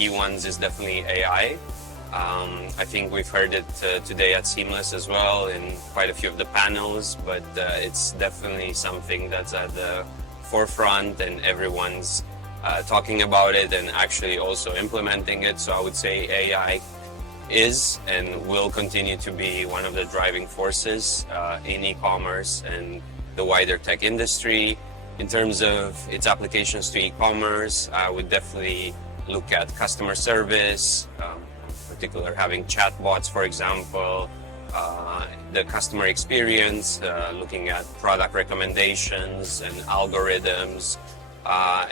key ones is definitely AI. I think we've heard it today at Seamless as well in quite a few of the panels, but it's definitely something that's at the forefront and everyone's talking about it and actually also implementing it. So I would say AI is and will continue to be one of the driving forces in e-commerce and the wider tech industry. In terms of its applications to e-commerce, I would definitely look at customer service, in particular having chatbots, for example, the customer experience, looking at product recommendations and algorithms,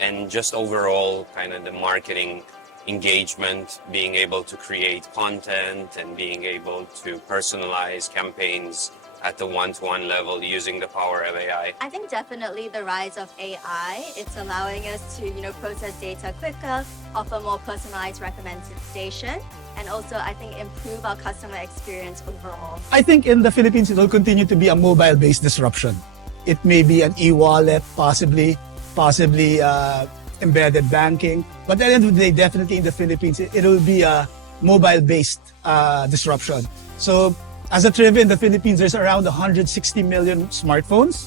and just overall kind of the marketing engagement, being able to create content and being able to personalize campaigns at the one-to-one level using the power of AI. I think definitely the rise of AI, it's allowing us to, process data quicker, offer more personalized recommendation, and also I think improve our customer experience overall. I think in the Philippines, it will continue to be a mobile-based disruption. It may be an e-wallet, possibly embedded banking, but at the end of the day, definitely in the Philippines, it will be a mobile-based disruption. So as a trivia, in the Philippines, there's around 160 million smartphones.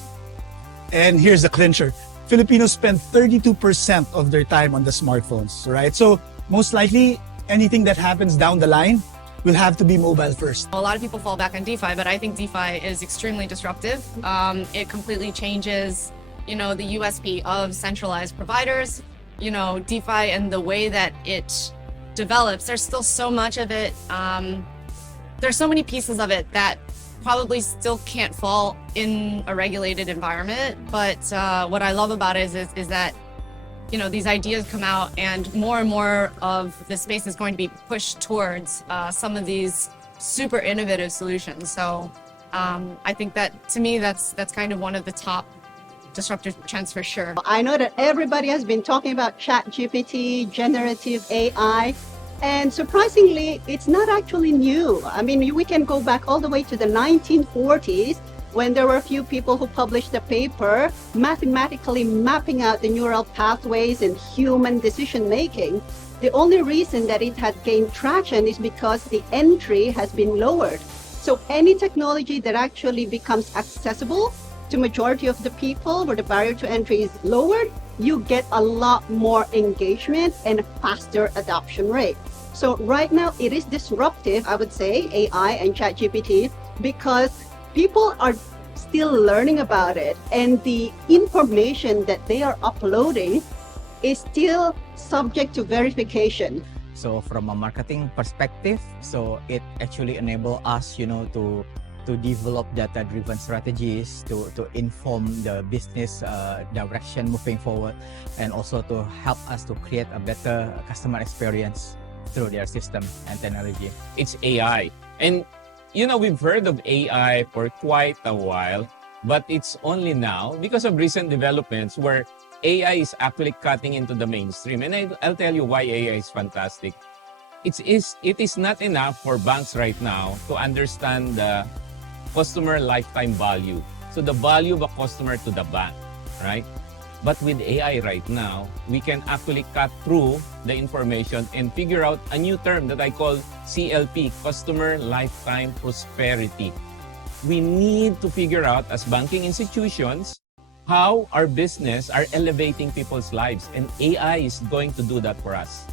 And here's the clincher. Filipinos spend 32% of their time on the smartphones, right? So most likely, anything that happens down the line will have to be mobile first. A lot of people fall back on DeFi, but I think DeFi is extremely disruptive. It completely changes, the USP of centralized providers. DeFi and the way that it develops, there's still so much of it. There's so many pieces of it that probably still can't fall in a regulated environment. But what I love about it is that, these ideas come out and more of the space is going to be pushed towards some of these super innovative solutions. So I think that, to me, that's kind of one of the top disruptive trends for sure. I know that everybody has been talking about ChatGPT, generative AI. And surprisingly, it's not actually new. I mean, we can go back all the way to the 1940s when there were a few people who published a paper mathematically mapping out the neural pathways and human decision making. The only reason that it had gained traction is because the entry has been lowered. So any technology that actually becomes accessible to majority of the people, where the barrier to entry is lowered, you get a lot more engagement and a faster adoption rate. So right now it is disruptive, I would say, AI and ChatGPT, because people are still learning about it and the information that they are uploading is still subject to verification. So from a marketing perspective, so it actually enable us, to develop data-driven strategies, to inform the business direction moving forward, and also to help us to create a better customer experience through their system and technology. It's AI. And, we've heard of AI for quite a while, but it's only now because of recent developments where AI is actually cutting into the mainstream. And I'll tell you why AI is fantastic. It is not enough for banks right now to understand the customer lifetime value. So the value of a customer to the bank, right? But with AI right now, we can actually cut through the information and figure out a new term that I call CLP, Customer Lifetime Prosperity. We need to figure out as banking institutions how our business are elevating people's lives, and AI is going to do that for us.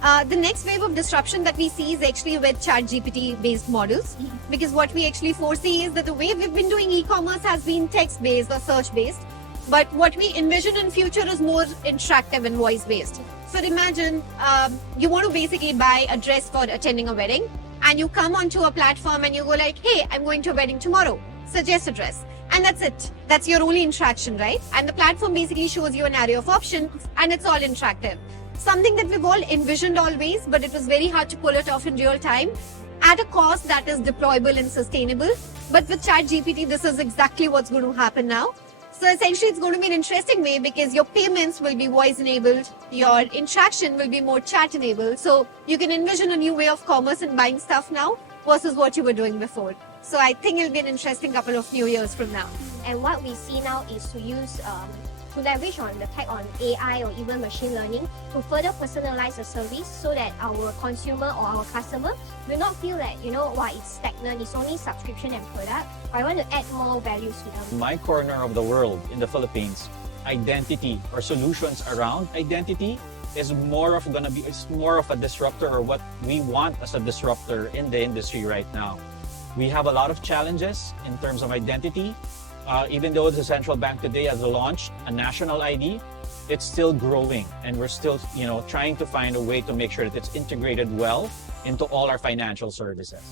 The next wave of disruption that we see is actually with ChatGPT based models, because what we actually foresee is that the way we've been doing e-commerce has been text based or search based, but what we envision in future is more interactive and voice based. So imagine you want to basically buy a dress for attending a wedding, and you come onto a platform and you go like, hey, I'm going to a wedding tomorrow, suggest a dress. And that's it. That's your only interaction, right? And the platform basically shows you an array of options and it's all interactive. Something that we've all envisioned always, but it was very hard to pull it off in real time at a cost that is deployable and sustainable. But with ChatGPT, this is exactly what's going to happen now. So essentially, it's going to be an interesting way because your payments will be voice enabled, your interaction will be more chat enabled. So you can envision a new way of commerce and buying stuff now versus what you were doing before. So I think it'll be an interesting couple of new years from now. And what we see now is to use to leverage on the tech on AI or even machine learning to further personalize the service so that our consumer or our customer will not feel that, why it's stagnant, it's only subscription and product. I want to add more values to them. In my corner of the world in the Philippines, identity or solutions around identity is more of a disruptor, or what we want as a disruptor in the industry right now. We have a lot of challenges in terms of identity. Even though the central bank today has launched a national ID, it's still growing, and we're still, trying to find a way to make sure that it's integrated well into all our financial services.